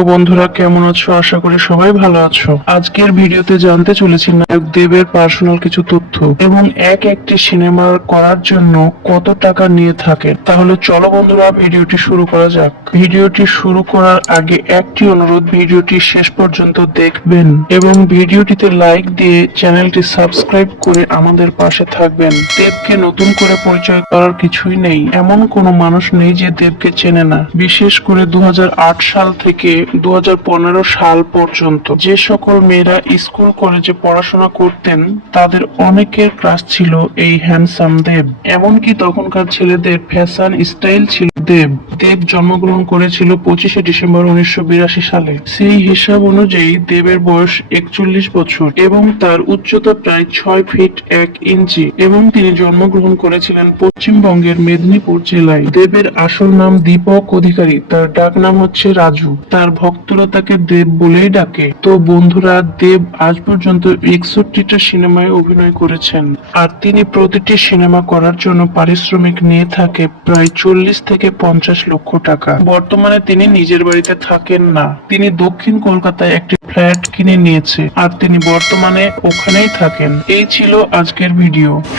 Hello বন্ধুরা, কেমন আছো? আশা করি সবাই ভালো আছো। আজকের ভিডিওতে জানতে চলেছি নায়ক দেবের পার্সোনাল কিছু তথ্য এবং একটি সিনেমা করার জন্য কত টাকা নিয়ে থাকে। তাহলে চলো বন্ধুরা, ভিডিওটি শুরু করা যাক। ভিডিওটি শুরু করার আগে একটি অনুরোধ, ভিডিওটি শেষ পর্যন্ত দেখবেন এবং ভিডিওটিতে লাইক দিয়ে চ্যানেলটি সাবস্ক্রাইব করে আমাদের পাশে থাকবেন। দেবকে নতুন করে পরিচয় করার কিছুই নেই। এমন কোনো মানুষ নেই যে দেবকে চেনে না। বিশেষ করে 2008 সাল থেকে 2015 সাল পর্যন্ত যে সকল মেয়েরা স্কুল কলেজে পড়াশোনা করতেন তাদের অনেকের ক্রাশ ছিল এই হ্যান্ডসাম দেব। এমনকি তখনকার ছেলেদের ফ্যাশন স্টাইল ছিল দেব। দেব জন্মগ্রহণ করেছিল 25শে ডিসেম্বর 1982 সালে। সেই হিসাব অনুযায়ী দেবের বয়স 41 বছর এবং তার উচ্চতা প্রায় 6 ফিট 1 ইঞ্চি এবং তিনি জন্মগ্রহণ করেছিলেন পশ্চিমবঙ্গের মেদিনীপুর জেলায়। দেবের আসল নাম দীপক অধিকারী, তার ডাক নাম হচ্ছে রাজু। তার ভক্তরা তাকে দেব বলেই ডাকে। তো বন্ধুরা, দেব আজ পর্যন্ত 61টা সিনেমায় অভিনয় করেছেন আর তিনি প্রতিটি সিনেমা করার জন্য পারিশ্রমিক নিয়ে থাকে প্রায় 40 থেকে 50 লক্ষ টাকা। বর্তমানে তিনি নিজের বাড়িতে থাকেন না, তিনি দক্ষিণ কলকাতায় একটি ফ্ল্যাট কিনে নিয়েছে আর তিনি বর্তমানে ওখানেই থাকেন। এই ছিল আজকের ভিডিও।